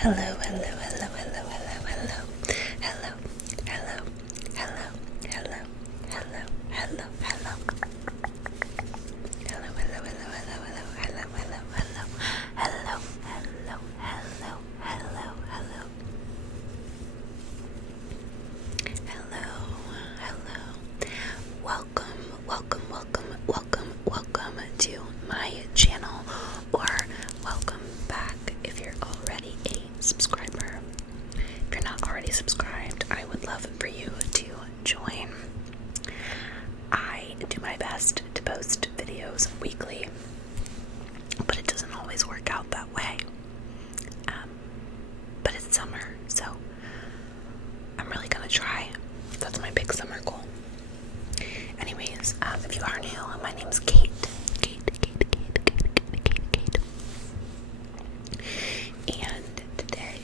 Hello, hello, hello, hello, hello, hello, hello, hello, hello, hello, hello, hello, hello. Hello, hello, hello, hello, hello, hello, hello, hello, hello, hello, hello, hello, hello. Hello, hello. Welcome to my channel, or welcome back if you're already a subscriber. If you're not already subscribed, I would love for you to join. I do my best to post videos weekly, but it doesn't always work out that way. But it's summer, so I'm really gonna try. That's my big summer goal. Anyways, if you are new, my name's Kate. And today,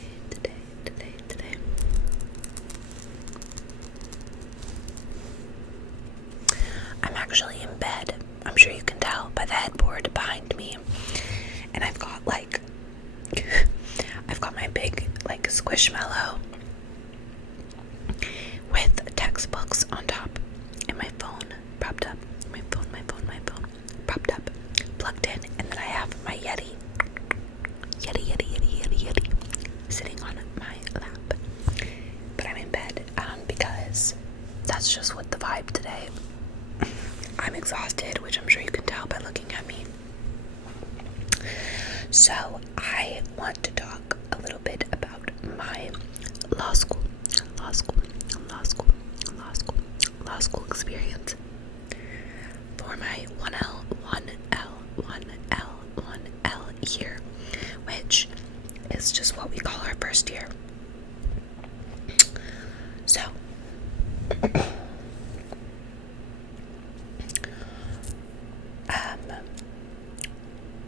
I'm actually in bed. I'm sure you can tell by the headboard behind me. And I've got my big, squishmallow with textbooks on top and my phone propped up. My phone propped up, plugged in, and then I have my Yeti sitting on my lap. But I'm in bed because that's just what the vibe today. I'm exhausted, which I'm sure you can tell by looking at me. So I want to talk a little bit about my law school experience for my 1L year, which is just what we call our first year. So,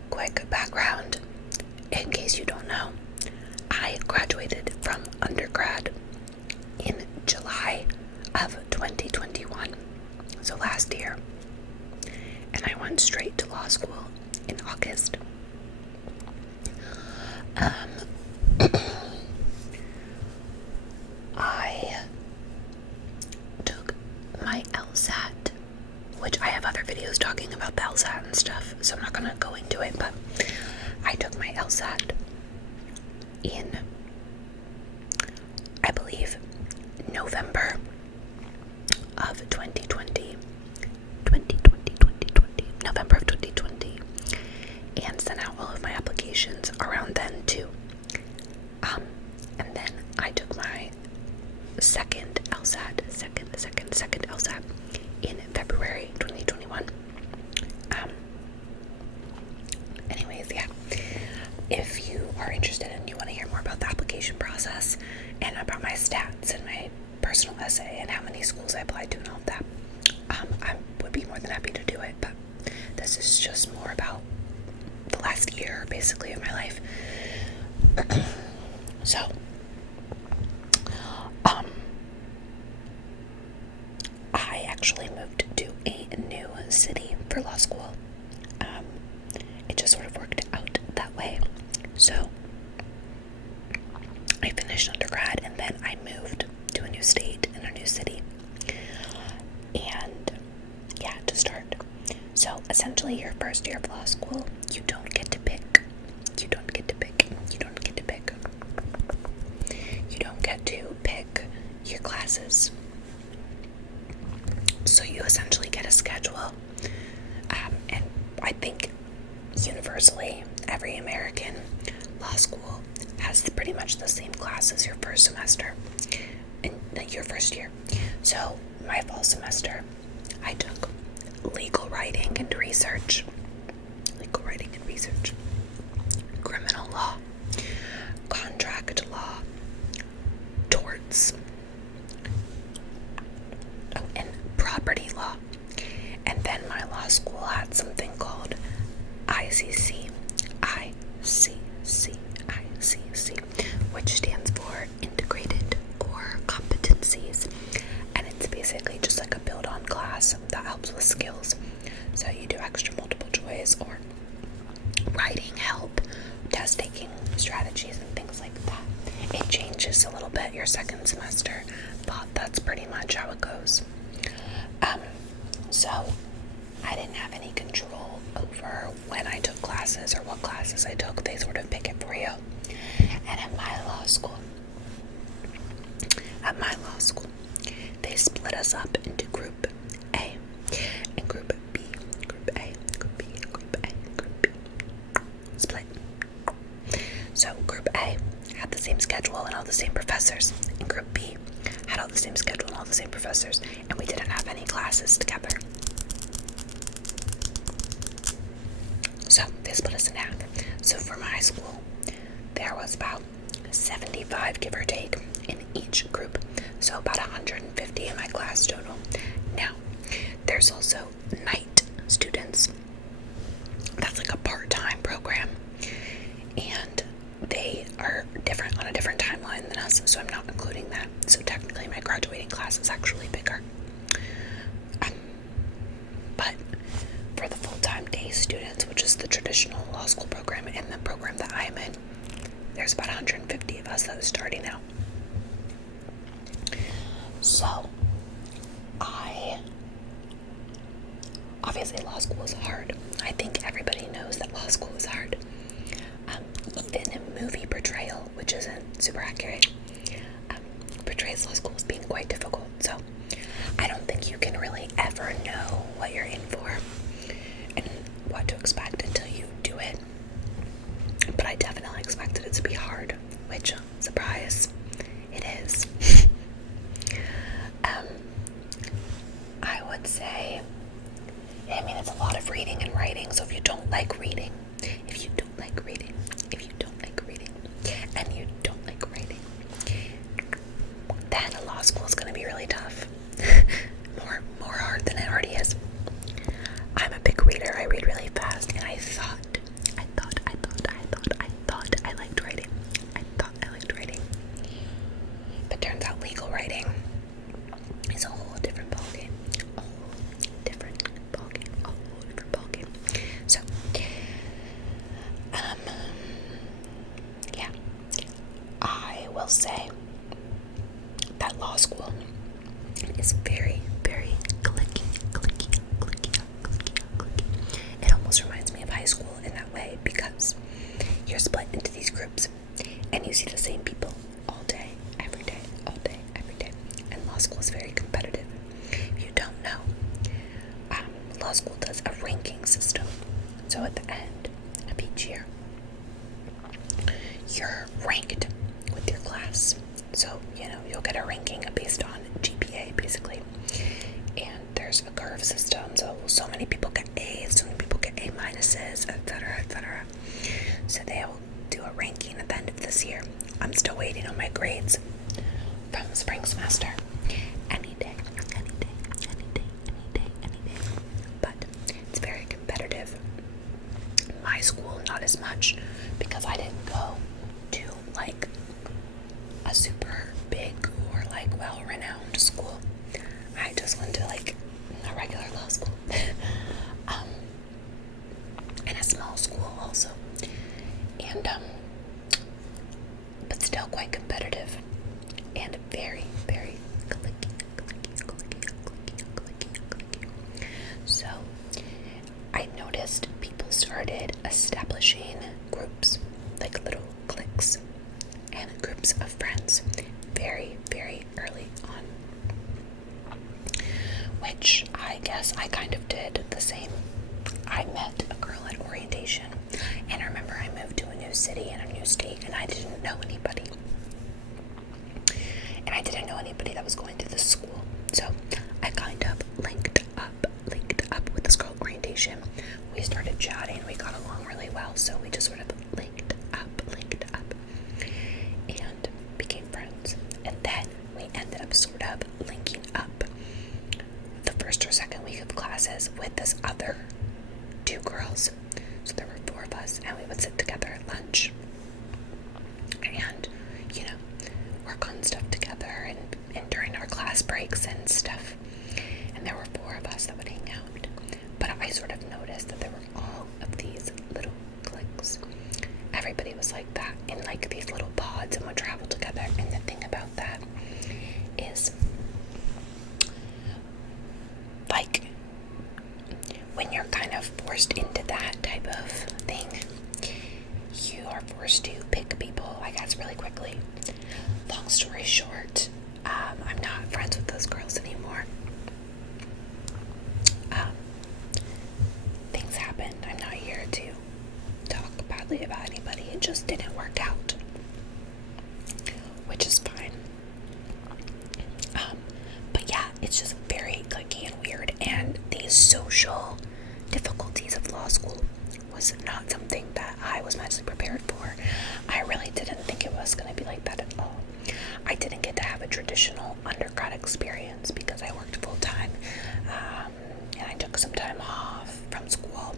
quick background, in case you don't know, I graduated from undergrad in July of 2021, so last year, and I went straight to law school in August. I took my LSAT, which I have other videos talking about the LSAT and stuff, so I'm not gonna go into it, but I took my LSAT in, I believe, November of 2020, November of 2020, and sent out all of my applications around then too. And then I took my second LSAT in February 2021. Anyways, yeah. If you are interested and you want to hear more about the application process and about my stats and my personal essay and how many schools I applied to and all of that, I would be more than happy to do it, but this is just more about the last year, basically, of my life. So, I actually moved to a new city for law school. It just sort of worked out that way. So, I finished undergrad and then I moved to a new state in a new city. And yeah, to start. So, essentially, your first year of law school, you don't get to pick. You don't get to pick your classes. So you essentially get a schedule, and I think universally every American law school has pretty much the same classes your first semester in your first year. So my fall semester, I took legal writing and research, criminal law, contract law, torts, and property law. And then my law school had something called ICC, which stands for Integrated Core Competencies. And it's basically just like a build-on class that helps with skills. So you do extra multiple choice or writing help, test taking changes a little bit your second semester, but that's pretty much how it goes. So I didn't have any control over when I took classes or what classes I took. They sort of pick it for you. And at my law school, they split us up into Group A and Group B. Group A, Group B, Group A, Group B. Split. So Group A had the same schedule and all the same professors, and Group B had all the same schedule and all the same professors, and we didn't have any classes together. So they split us in half. So for my school, there was about 75, give or take, in each group. So about 150 in my class total. Now, there's also night students. That's like a part-time program. And they are different on a different timeline than us, so I'm not including that. So technically my graduating class is actually bigger. But for the full-time day students, which is the traditional law school program and the program that I'm in, there's about 150 of us that are starting out. So obviously law school is hard. I think everybody knows that law school is hard. Even a movie portrayal, which isn't super accurate, portrays law school as being quite difficult. So I don't think you can really ever know what you're in for and what to expect until you do it. But I definitely expected it to be hard, which, surprise, it is. I would say, it's a lot of reading and writing, so if you don't like reading, and you don't like writing, then law school is going to be really tough. more hard than it already is. I'm a big reader. I read really fast, and I thought I liked writing. But turns out legal writing is a whole different ballgame. So, yeah, I will say that law school is very, very clicky. It almost reminds me of high school in that way, because you're split into these groups and you see the same people all day, every day. And law school is very competitive. If you don't know, law school does a ranking system. So at the end of each year, you're ranked with your class. So, you'll get a ranking based on GPA, basically. And there's a curve system. So many people get A's, so many people get A minuses, etc. So they'll do a ranking at the end of this year. I'm still waiting on my grades from the spring semester. Any day. But it's very competitive. My school, not as much, because I didn't go to a super big or well-renowned school. I just went to a regular law school. And a small school also. And but still quite competitive and very, very clicky. So I noticed people started establishing groups, like little cliques and groups of friends, very, very early on, which I guess I kind of did the same. I met a girl at orientation, and I remember I moved to a new city and a new state, and I didn't know anybody. And I didn't know anybody that was going to this school. So I kind of linked up with this girl at orientation. We started chatting, we got along really well, so we just sort of linked up, and became friends. And then we ended up sort of linking up the first or second week of classes with this other two girls. So there were four of us, and we would sit together at lunch and, work on stuff together and during our class breaks and stuff. And there were four of us that would hang out. But I sort of noticed that there were all of these little cliques. Everybody was like that in these little pods and would travel together. And then I guess really quickly, long story short, I'm not friends with those girls anymore. Things happened. I'm not here to talk badly about anybody. It just didn't work out, which is fine. But yeah, it's just very cliquey and weird, and these social difficulties of law school was not something that I was mentally prepared for. I really didn't think it was going to be like that at all. I didn't get to have a traditional undergrad experience because I worked full-time, and I took some time off from school,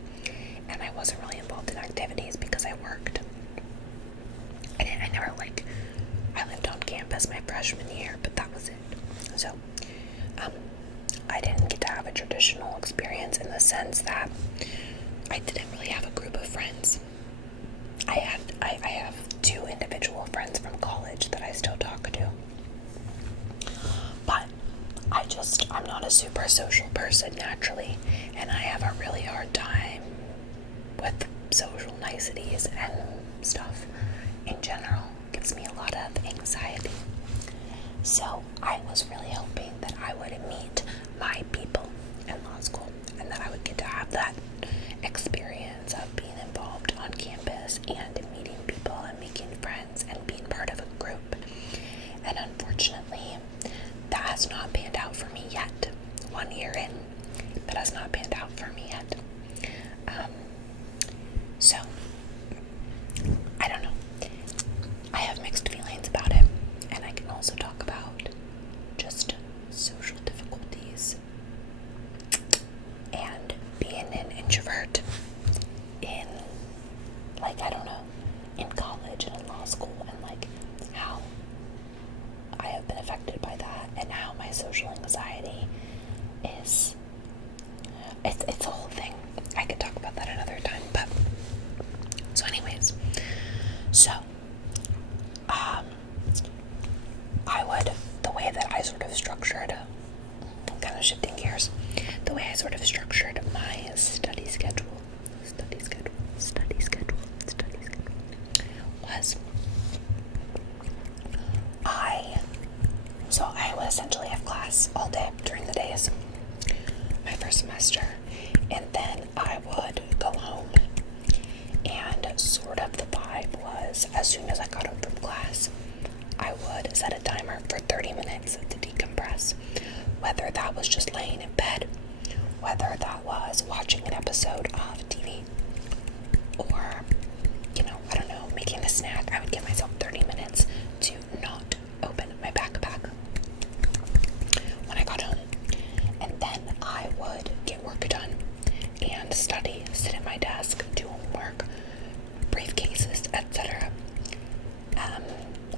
and I wasn't really involved in activities because I worked. And I lived on campus my freshman year, but that was it. So, I didn't get to have a traditional experience in the sense that I didn't really have a group of friends. I have 2 individual friends from college that I still talk to. But I'm not a super social person naturally, and I have a really hard time with social niceties and stuff in general. It gives me a lot of anxiety. So I was really hoping that I would meet my people in law school, and that I would get to have that experience of being involved on campus and meeting people and making friends and being part of a group. And unfortunately, that has not panned out for me yet. 1 year in, that has not panned out for me yet. So, I don't know. I have mixed feelings about it, and I can also talk about just social difficulties and being an introvert in, in college and in law school, and how I have been affected by that, and how my social anxiety is, it's a whole thing. I could talk about that another time, but, so anyways, so, the way that I sort of structured, kind of shifting gears, the way I sort of structured my study schedule was, I would essentially have class all day during the days, my first semester, and then I would go home, and sort of the vibe was, as soon as I got home from class, I would set a timer for 30 minutes to decompress, whether that was just laying in bed, whether that was watching an episode of TV, or, I don't know, making a snack. I would give myself 30 minutes to not open my backpack when I got home, and then I would get work done and study, sit at my desk, do homework, briefcases, etc.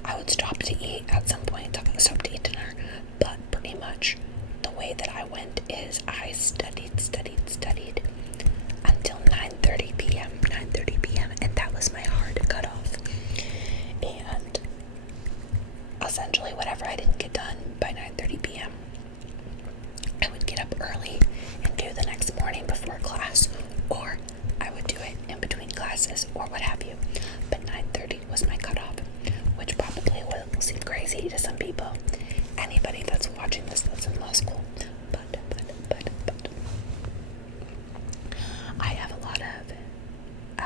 I would stop to eat at some point, stop to eat dinner, but pretty much the way that I went is I studied until 9:30 p.m., and that was my hard cutoff. And essentially whatever I didn't get done by 9:30 p.m., I would get up early and do the next morning before class, or I would do it in between classes, or what have you. But 9:30 was my cutoff, which probably will seem crazy to some people. Anybody that's watching this that's in law school. But I have a lot of,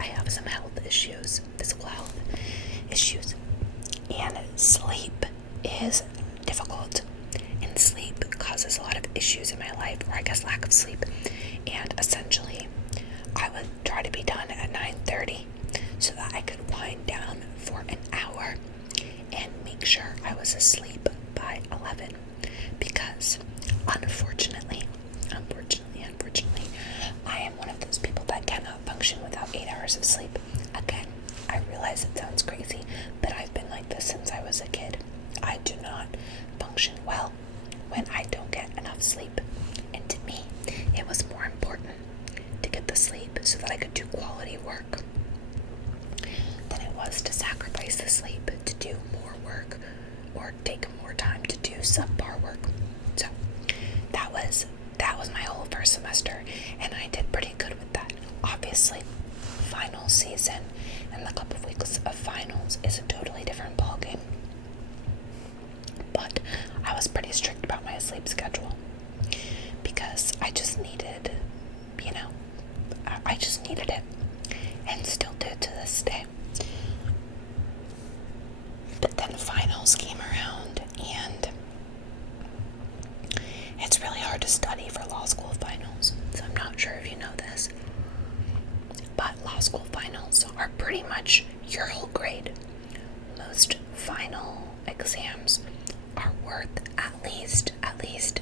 I have some health issues, physical health issues, and sleep is difficult, and sleep causes a lot of issues in my life, or I guess lack of sleep, and essentially I would try to be done at 9:30 so that I could wind down for an hour and make sure I was asleep by 11, because unfortunately, I am one of those people that cannot function without 8 hours of sleep. Again, I realize it sounds crazy, but I've been like this since I was a kid. I do not function well when I don't get enough sleep, and to me, it was more important to get the sleep so that I could do quality work than it was to sacrifice the sleep to do more work or take more time to do subpar work. So that was my whole first semester, and I did pretty good with that. Obviously, final season and the couple of weeks of finals exams are worth at least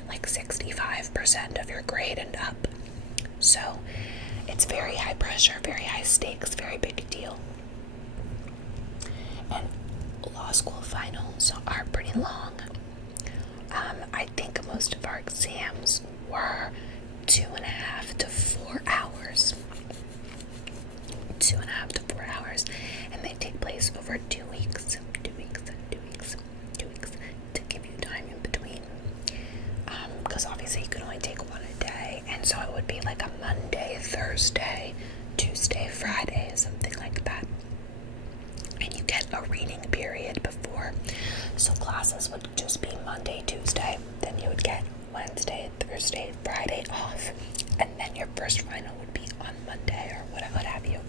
like 65% of your grade and up. So it's very high pressure, very high stakes, very big deal. And law school finals are pretty long. I think most of our exams were 2.5 to 4 hours. 2.5 to 4 hours, and they take place over 2 weeks. 2 weeks to give you time in between. Because obviously you can only take one a day, and so it would be like a Monday, Thursday, Tuesday, Friday, something like that. And you get a reading period before, so classes would just be Monday, Tuesday, then you would get Wednesday, Thursday, Friday off, and then your first final would be on Monday or what have you.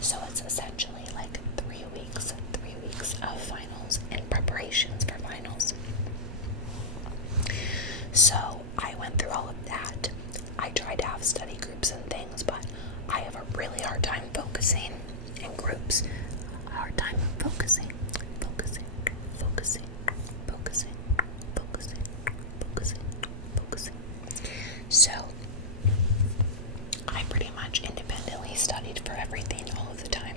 So it's essentially like 3 weeks of finals and preparations for finals. So I went through all of that. I tried to have study groups and things, but I have a really hard time focusing in groups. A hard time focusing. So I pretty much independently studied for everything all of the time,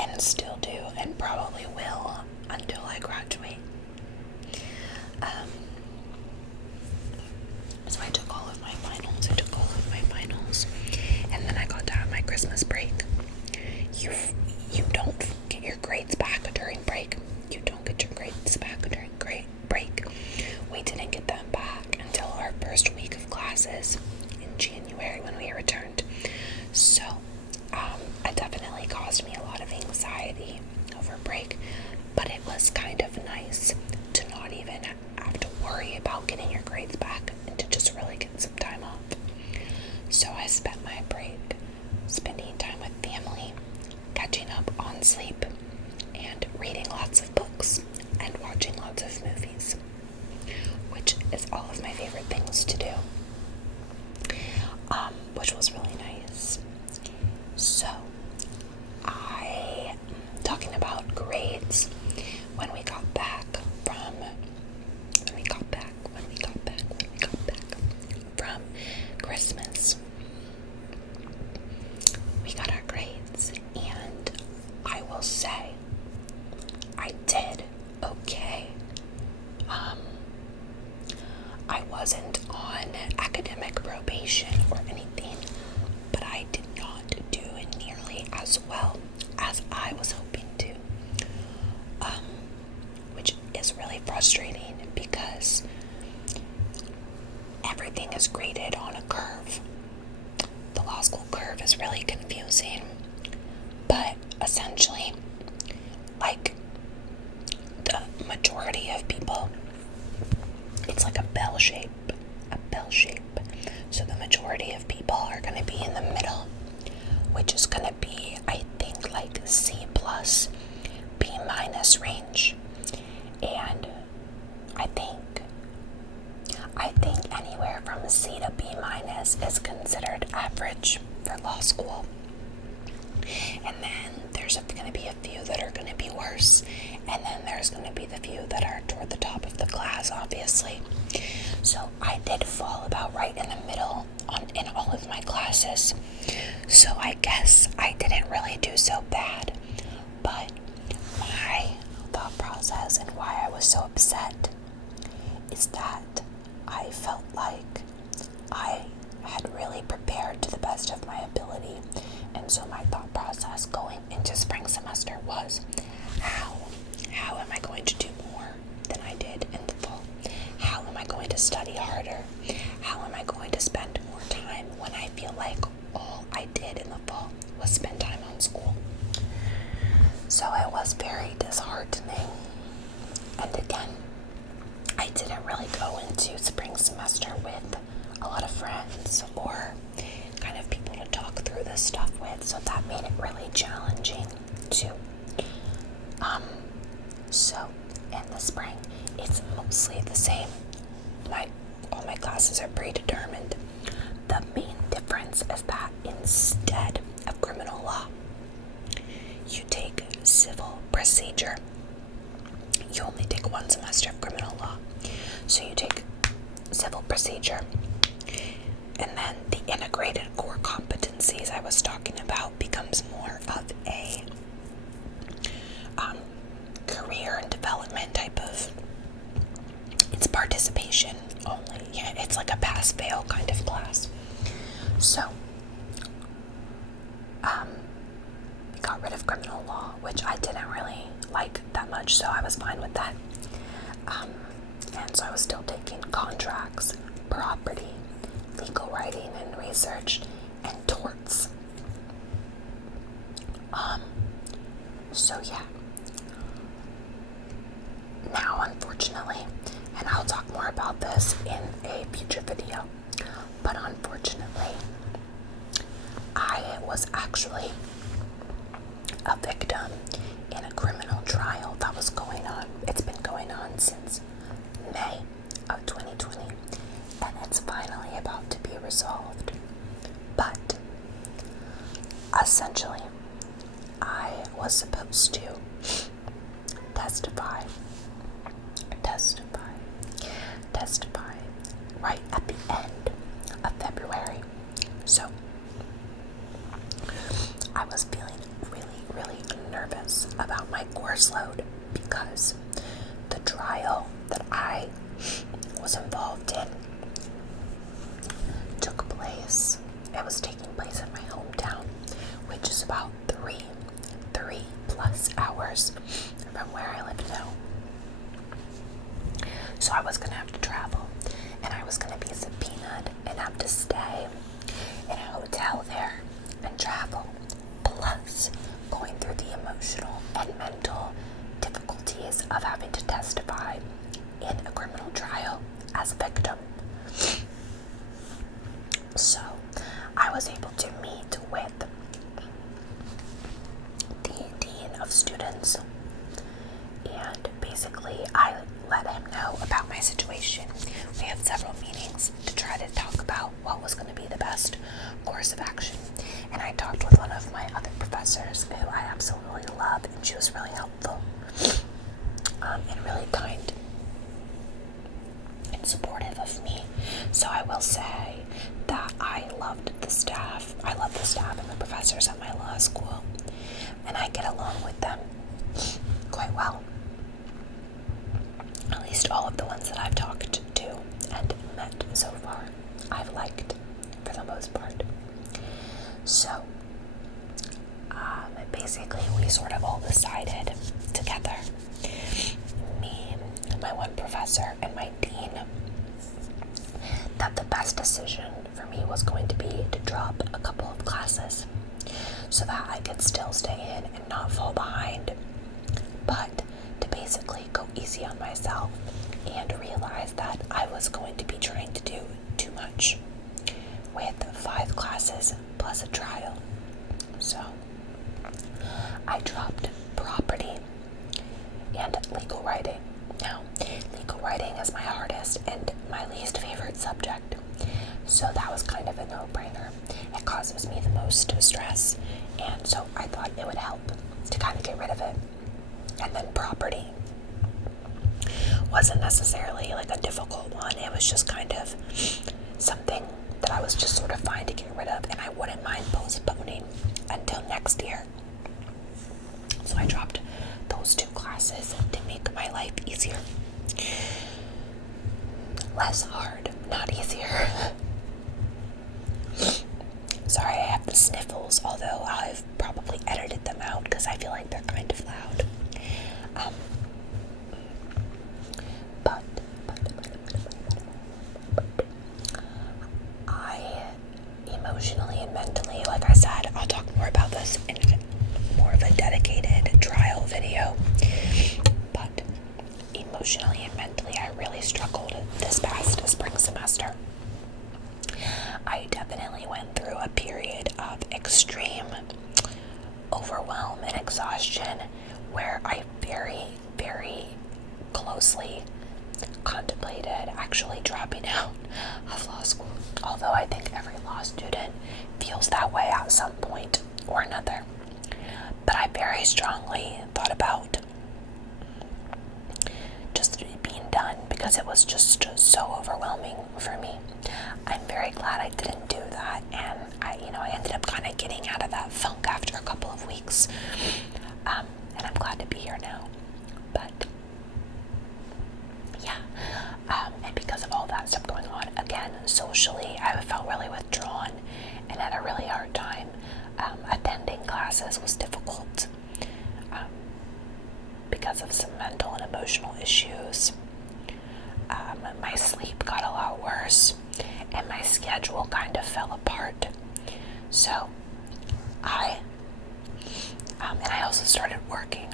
and still do, and probably will until I graduate. So I took all of my finals, and then I got to have my Christmas break. You don't get your grades back during break. You don't get your grades back during break. We didn't get them back until our first week of classes in January when we returned. So it definitely caused me a lot of anxiety over break, but it was kind of nice to not even have to worry about getting your grades back and to just really get some time off. So I spent my break spending time with family, catching up on sleep, and reading lots of books and watching lots of movies, which is all of my favorite things to do, which was really nice. So talking about grades, when we got back from Christmas, we got our grades, and I will say I did okay. I wasn't on academic probation or anything, but I did not do nearly as well as I was hoping to, which is really frustrating because everything is graded on a curve. The law school curve is really confusing, but essentially, like, the majority of people, it's like a bell shape. So the majority of people are going to be in the middle, which is going to be, I think, like C plus, B minus range. And I think anywhere from C to B minus is considered average for law school. And then there's going to be a few that are going to be worse, and then there's going to be the few that are toward the top of the class, obviously. So I did fall about right in the middle in all of my classes. So I guess I didn't really do so bad. But my thought process and why I was so upset is that I felt like I had really prepared to the best of my ability. And so my thought process going into spring semester was, how am I going to do more than I did in the fall? How am I going to study harder? How am I going to spend more time when I feel like all I did in the fall was spend time on school? So it was very disheartening. And again, I didn't really go into spring semester with a lot of friends or kind of people to talk through this stuff with, so that made it really challenging too. So in the spring, it's mostly the same. All my classes are predetermined. The main difference is that instead of criminal law, you take civil procedure. like 1 semester of criminal law. So you take civil procedure, and then the integrated core competencies I was talking about becomes more of a career and development type of, it's participation only. Yeah, it's like a pass-fail kind of class. So, got rid of criminal law, which I didn't really like that much, so I was fine with that. And so I was still taking contracts, property, legal writing and research, and torts. So yeah. Now, unfortunately, and I'll talk more about this in a future video, but unfortunately, I was actually a victim in a criminal trial that was going on. It's been going on since May of 2020, and it's finally about to be resolved. But essentially, I was supposed to testify right at the end of February. So I was feeling really nervous about my course load because the trial that I was involved in took place. It was taking place in my hometown, which is about three plus hours from where I live now. So I was gonna have to travel, and I was gonna be subpoenaed and have to stay in a hotel there and travel, plus going through the emotional and mental difficulties of having to testify in a criminal trial as a victim. So I was able to meet with the dean of students, and basically I let him know about my situation. We had several meetings to try to talk about what was going to be the best course of action, and I talked with one of my other professors who I absolutely love, and she was really helpful and really kind and supportive of me. So I will say that I loved the staff. I love the staff and the professors at my law school, and I get along with them quite well. At least all of the ones that I've talked to and met so far, I've liked for the most part. So, basically we sort of all decided together, me, my one professor, and my dean, that the best decision for me was going to be to drop a couple of classes so that I could still stay in and not fall behind, but to basically go easy on myself and realize that I was going to be trying to do too much with 5 classes plus a trial. So I dropped property and legal writing. Now, legal writing is my hardest and my least favorite subject, so that was kind of a no-brainer. It causes me the most stress, and so I thought it would help to kind of get rid of it. And then property wasn't necessarily like a difficult one. It was just kind of something that I was just sort of fine to get rid of, and I wouldn't mind postponing until next year. So I dropped those 2 classes to make my life easier. Less hard, not easier. Sorry, I have the sniffles, although I've probably edited them out because I feel like they're kind of loud. But I emotionally and mentally, like I said, I'll talk more about this in more of a dedicated trial video, but emotionally and mentally I really struggled this past spring semester. I definitely went through a period of extreme overwhelm and exhaustion where I very closely contemplated actually dropping out of law school, although I think every law student feels that way at some point or another. But I very strongly thought about because it was just so overwhelming for me. I'm very glad I didn't do that, and I ended up kind of getting out of that funk after a couple of weeks, and I'm glad to be here now. But yeah, and because of all that stuff going on, again, socially, I felt really withdrawn and had a really hard time. Attending classes was difficult because of some mental and emotional issues. My sleep got a lot worse, and my schedule kind of fell apart. So and I also started working,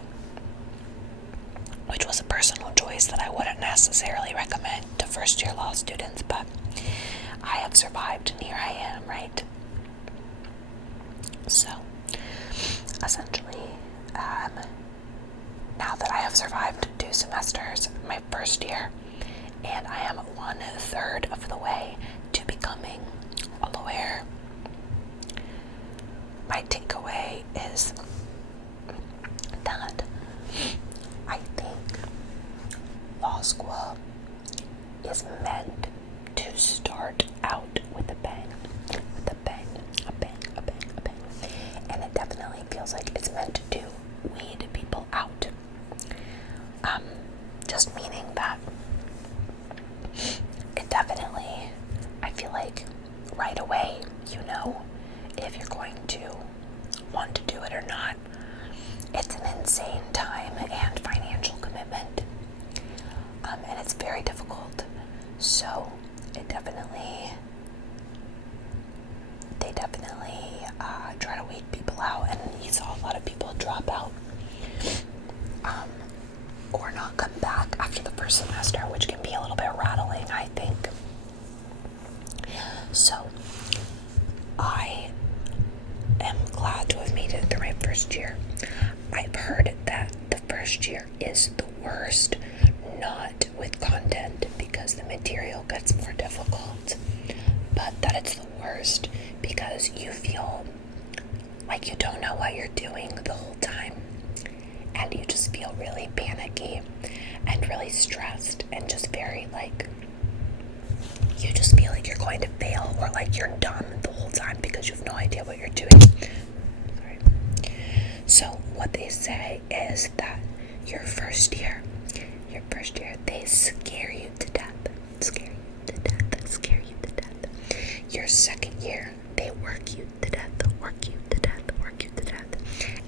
which was a personal choice that I wouldn't necessarily recommend to first-year law students, but I have survived, and here I am, right? So, essentially, now that I have survived 2 semesters, my first year, and I am 1/3 of the way to becoming a lawyer, my takeaway is that I think law school is meant to start out with a bang, a bang, a bang, a bang, a bang. And it definitely feels like it's meant to weed people out. Just meaning that it definitely, I feel like right away, if you're going to want to do it or not. It's an insane time and financial commitment, and it's very difficult. So they definitely try to weed people out, and you saw a lot of people drop out or not come back after the first semester, which can be a little bit rattling, I think. So I am glad to have made it through my first year. I've heard that the first year is the worst, not with content because the material gets more difficult, but that it's the worst because you feel like you don't know what you're doing the whole time, and you just feel really panicky and really stressed and just very you just feel like you're going to fail or like you're dumb the whole time because you have no idea what you're doing. Sorry. So what they say is that your first year, they scare you to death. Your second year, they work you to death.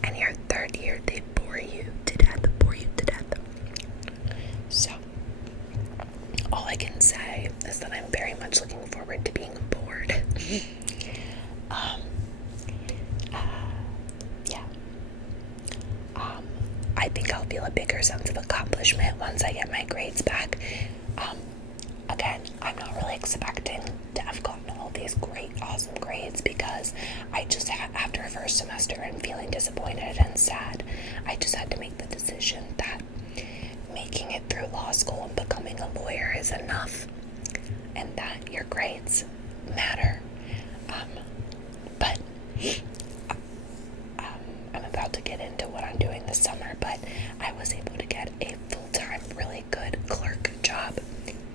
And your third year, they bore you to death. So, all I can say is that I'm very much looking forward to being bored. I think I'll feel a bigger sense of accomplishment once I get my grades back. Again, I'm not really expecting to have gotten all these great, awesome grades because I just had, after a first semester and feeling disappointed and sad, I just had to make the decision that making it through law school and becoming a lawyer is enough, and that your grades matter. But I'm about to get into what I'm doing this summer, but I was able to get a full-time, really good clerk job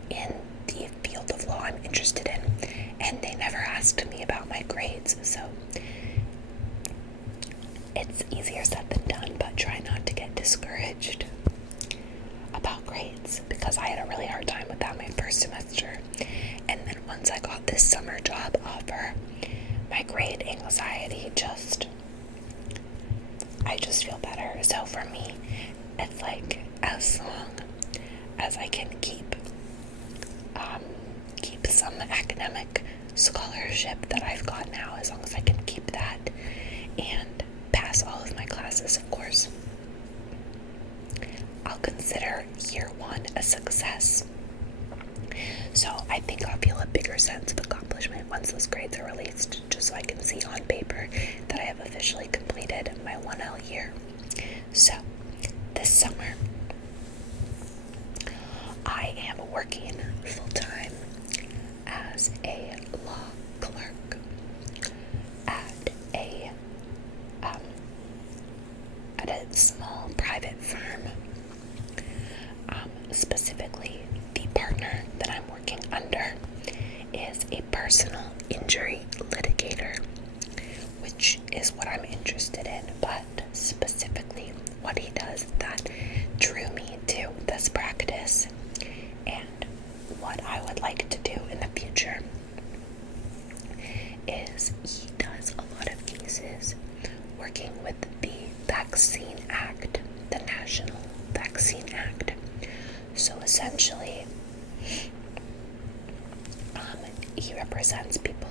in the field of law I'm interested in, and they never asked me about my grades, so it's easier said than done, but try not to get discouraged about grades, because I had a really hard time with that my first semester, and then once I got this summer job offer, my grade anxiety I just feel better. So for me, it's like as long as I can keep some academic scholarship that I've got now, as long as I can keep that and pass all of my classes, of course, I'll consider year 1 a success. So I think I'll feel a bigger sense of accomplishment once those grades are released, just so I can see on paper that I have officially completed my 1L year. So this summer, I am working full-time as a law clerk at a small private firm, specifically the part personal injury litigator, which is what I'm interested in, but specifically what he does that drew me to this practice and what I would like to do in the future is he does a lot of cases working with the Vaccine Act, the National Vaccine Act. So essentially, he represents people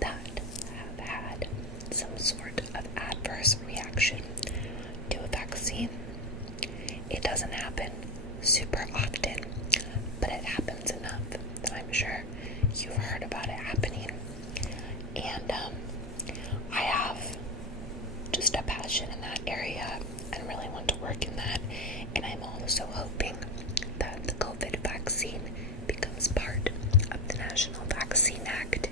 that have had some sort of adverse reaction to a vaccine. It doesn't happen super often, but it happens enough that I'm sure you've heard about it happening. And I have just a passion in that area and really want to work in that. And I'm also hoping that the COVID vaccine becomes part of the National Vaccine Act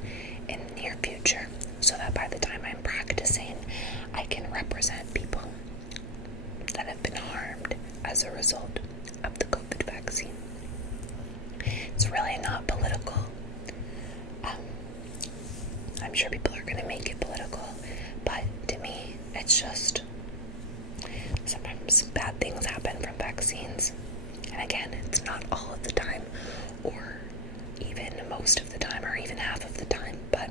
in the near future, so that by the time I'm practicing, I can represent people that have been harmed as a result of the COVID vaccine. It's really not political. I'm sure people are going to make it political, but to me, it's just sometimes bad things happen from vaccines. And again, it's not all of the time, or even most of the time, or even half of the time, but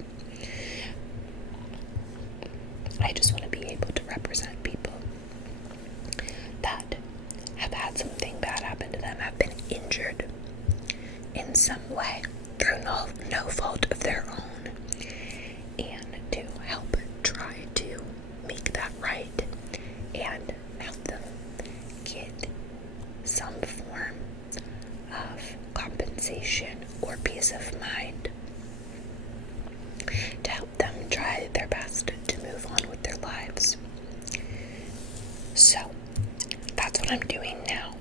I just want to be able to represent people that have had something bad happen to them, have been injured in some way through no fault of their own, and to help try to make that right and help them get some form of compensation or peace of mind, to help them try their best to move on with their lives. So that's what I'm doing now.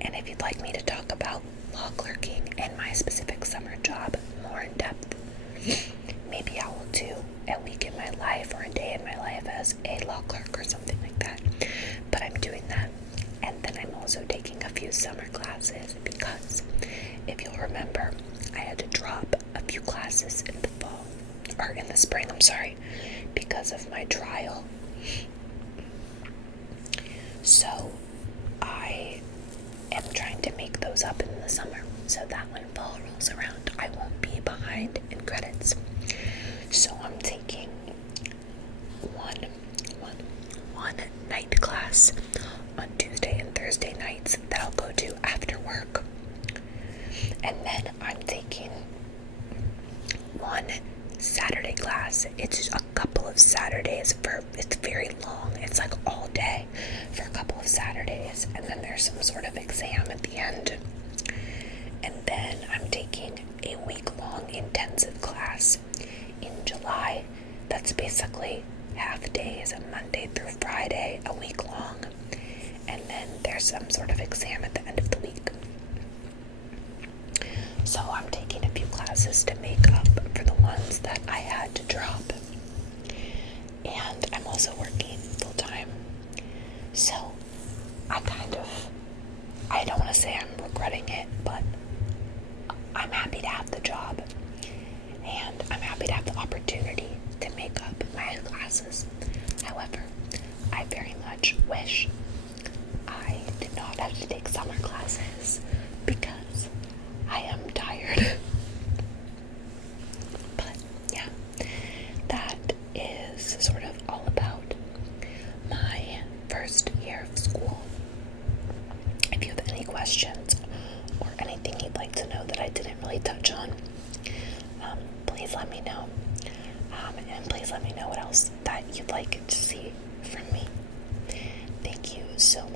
And if you'd like me to talk about law clerking and my specific summer job more in depth, maybe I will do a week in my life or a day in my life as a law clerk or something like that. But I'm doing that. And then I'm also taking a few summer classes because, if you'll remember, I had to drop a few classes in the fall, or in the spring, I'm sorry, because of my trial. So I am trying to make those up in the summer so that when fall rolls around, I won't be behind in credits. So I'm taking one night class on Tuesday and Thursday nights that I'll go to after work. And then I'm taking one Saturday class. It's a couple of Saturdays it's very long. It's like all day for a couple of Saturdays. And then there's some sort of exam at the end. And then I'm taking a week-long intensive class in July. That's basically half days, a Monday through Friday, a week long. And then there's some sort of exam at the end of the week. So I'm taking a few classes to make up for the ones that I had to drop. And I'm also working full-time. So I don't want to say I'm regretting it, but I'm happy to have the job. And I'm happy to have the opportunity to make up my classes. However, I very much wish I did not have to take summer classes because I am tired. But yeah, that is sort of all about my first year of school. If you have any questions or anything you'd like to know that I didn't really touch on, please let me know. And please let me know what else that you'd like to see from me. Thank you so